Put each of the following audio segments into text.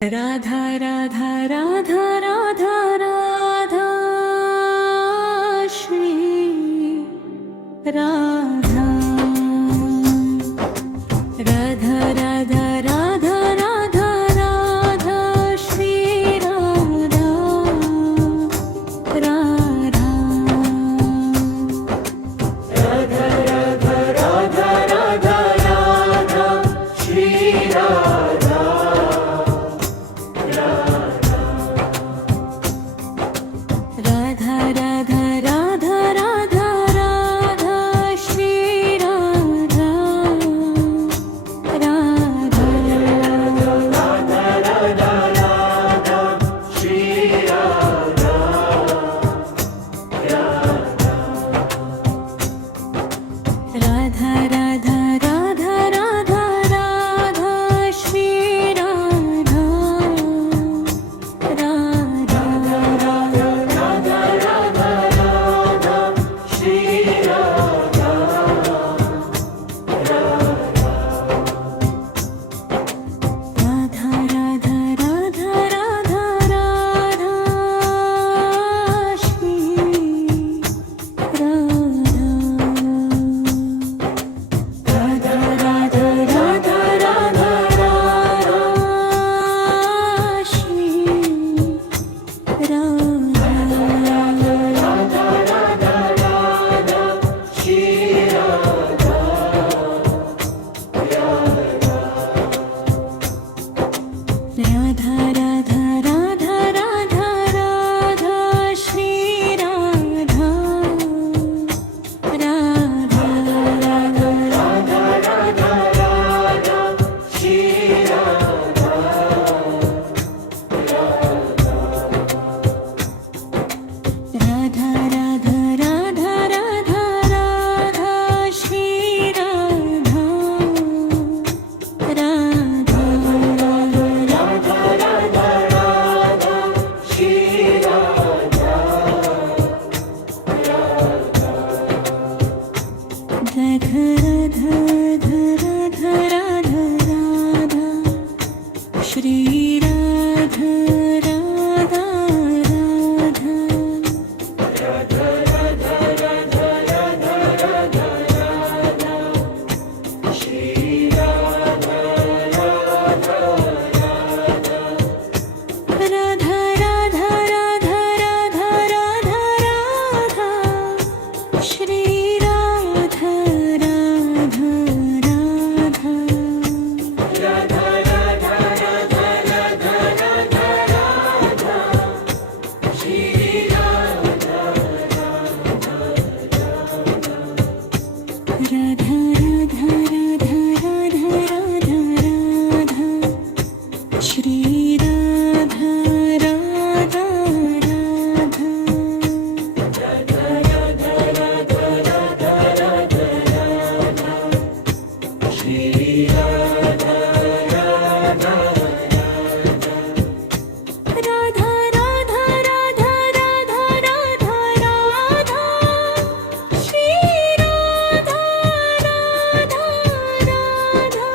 Radha Radha Radha Radha Radha Shri Radha Radha Radha Radha Radha Radha Shri Radha Radha Radha Radha Radha Radha Radha Shri Radha Radha Radha Radha Radha Radha Shri Radha Radha Radha Radha Radha Shri Radha Radha Radha Radha Radha Radha Shri Radha Radha Radha Radha Radha Radha Radha Shri Radha Radha Radha Radha Radha Radha Shri Radha Radha Radha Radha Radha Radha Shri Radha Radha Radha Radha Radha Radha Shri Radha Radha Radha Radha Radha Radha Shri Radha Radha Shri Radha Radha Radha Radha Radha Radha Radha Radha Shri Radha Radha Radha Radha Radha Radha Radha Radha Radha Shri Radha Radha Radha Radha Radha Radha Radha Radha Radha Shri Radha Radha Radha Radha Radha Radha Radha Shri Radha Radha Radha Radha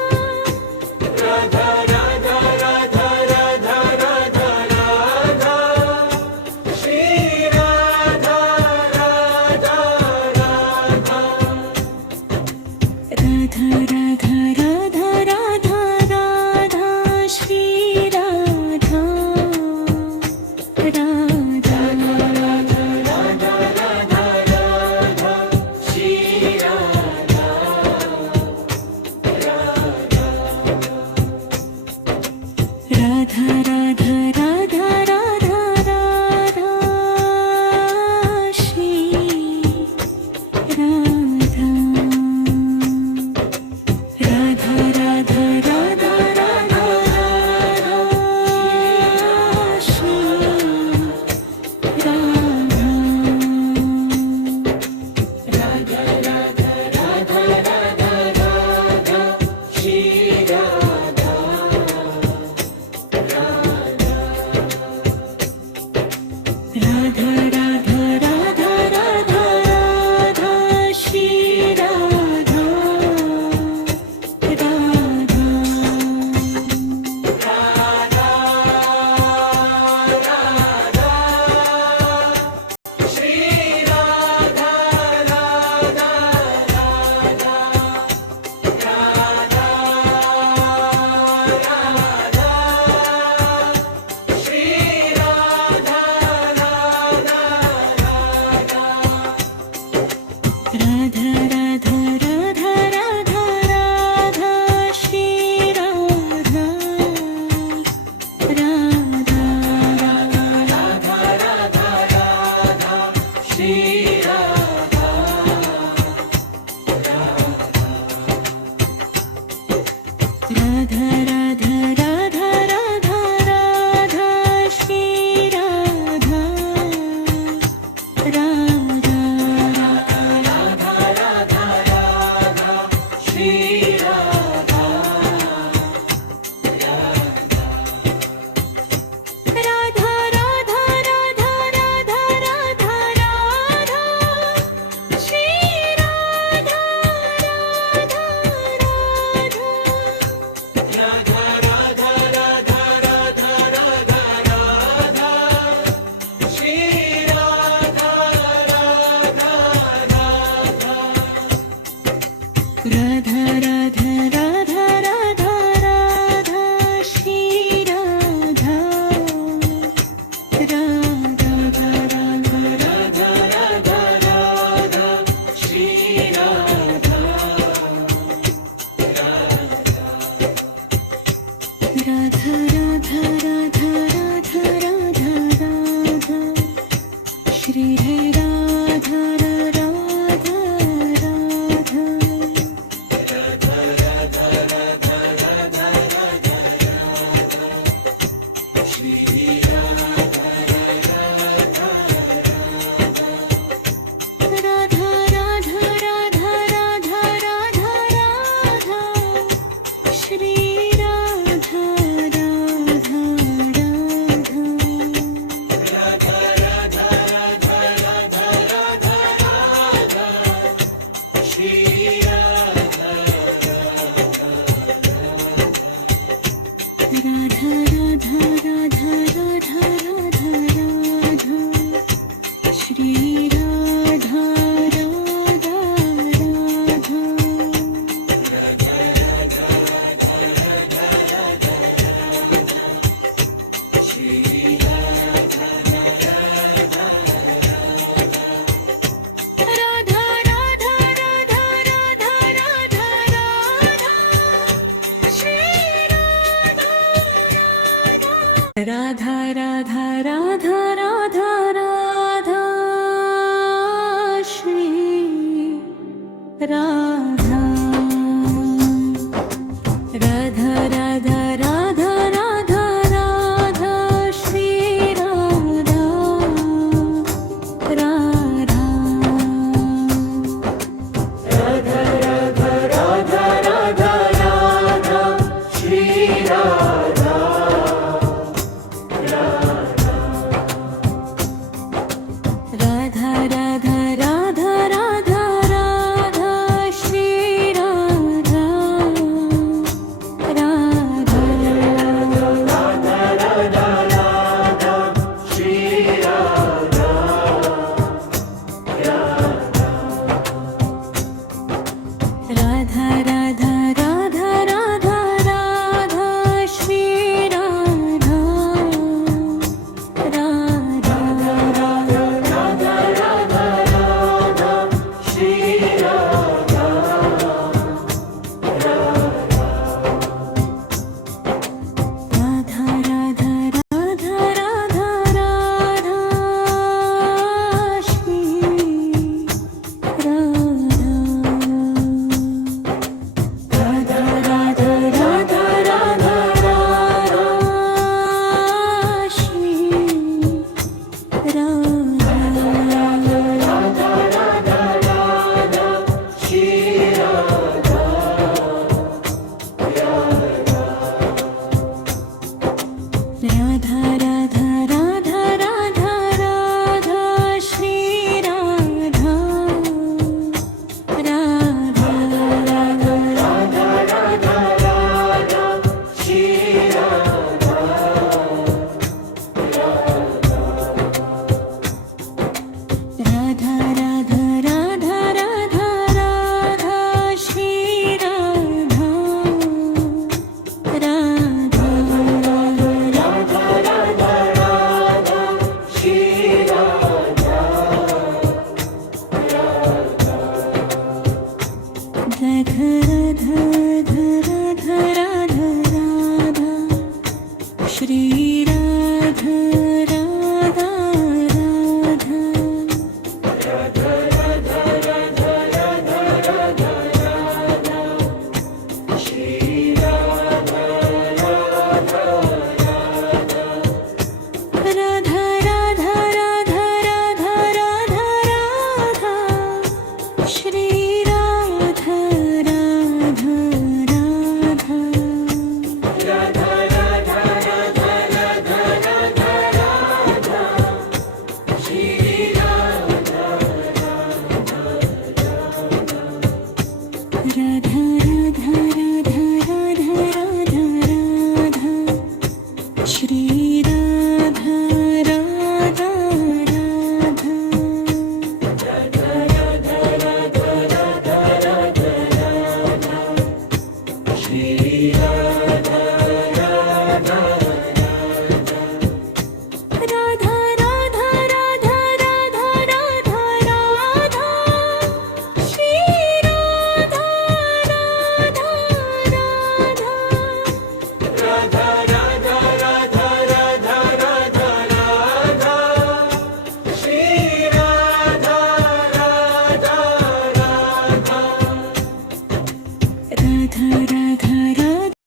Radha Radha Shri Radha Radha Radha Radha Radha Radha Shri Radha Radha Radha Radha Radha Radha Shri Radha Radha Radha Radha Radha Radha Radha Radha Shri Radha Radha Radha Radha Radha Radha Radha Radha Shri Radha Radha Radha Radha Radha Radha Radha Radha Shri Radha Radha Radha Radha Radha Radha Shri Radha Radha Radha Radha Radha Radha Shri Radha Radha Radha Radha Radha Radha Radha Shri Radha Radha Radha Radha Radha Radha Shri Radha Radha Radha Radha Radha Radha Shri Radha Radha Radha Radha Radha Radha Shri Radha Radha Radha Radha Radha Shri Radha Radha Radha Radha Radha Radha Shri Radha Shri Radha